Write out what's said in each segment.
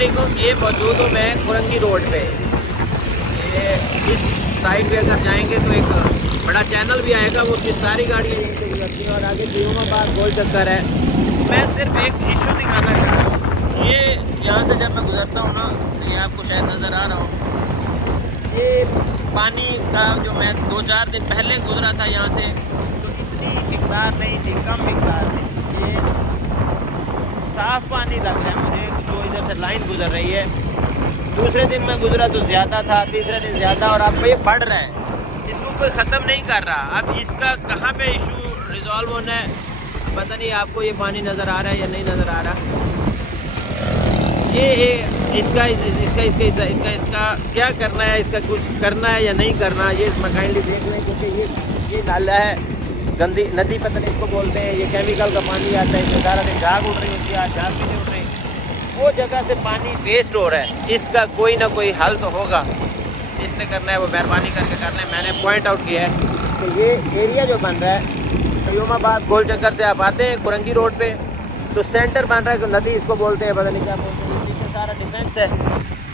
अस्सलामुअलैकुम। ये मौजूद हूँ मैं कुरंगी रोड पे। ये इस साइड पे अगर जाएंगे तो एक बड़ा चैनल भी आएगा, वो उसकी सारी गाड़ियाँ यहीं से गुजरती हैं और आगे जियोमाबाद गोल चक्कर है। मैं सिर्फ एक इशू दिखाना चाह रहा हूँ। ये यहाँ से जब मैं गुजरता हूँ ना, तो ये आपको शायद नज़र आ रहा हूँ, ये पानी का जो मैं 2-4 दिन पहले गुजरा था यहाँ से, तो इतनी मिकदार नहीं थी, कम मिकदार थी। ये साफ पानी लग रहा है मुझे, जो इधर से लाइन गुजर रही है। दूसरे दिन मैं गुजरा तो ज़्यादा था, तीसरे दिन ज़्यादा, और अब ये बढ़ रहा है। इसको कोई ख़त्म नहीं कर रहा। अब इसका कहाँ पे इशू रिजॉल्व होना है पता नहीं। आपको ये पानी नज़र आ रहा है या नहीं नज़र आ रहा? ये इसका क्या करना है, इसका कुछ करना है या नहीं करना, ये मैं काइंडली देख लें। क्योंकि ये नाला है, गंदी नदी पता नहीं इसको बोलते हैं। ये केमिकल का पानी आता है, इसमें सारा दिन झाग उड़ रही होती है, आज झाग भी नहीं उड़ रही। वो जगह से पानी वेस्ट हो रहा है। इसका कोई ना कोई हल तो होगा, इसने करना है, वो मेहरबानी करके करना है। मैंने पॉइंट आउट किया है कि ये एरिया जो बन रहा है, जियोमाबाद गोल चक्कर से आप आते हैं कुरंगी रोड पे, तो सेंटर बन रहा है, नदी इसको बोलते हैं, पता नहीं क्या बोलते हैं। पीछे सारा डिफेंस है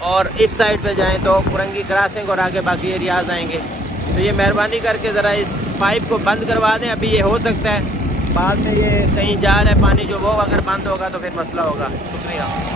और इस साइड पे जाएं तो कुरंगी क्रॉसिंग और आगे बाकी एरियाज आएंगे। तो ये मेहरबानी करके ज़रा इस पाइप को बंद करवा दें। अभी ये हो सकता है बाद में ये कहीं जा रहा है पानी, जो वो अगर बंद होगा तो फिर मसला होगा। शुक्रिया।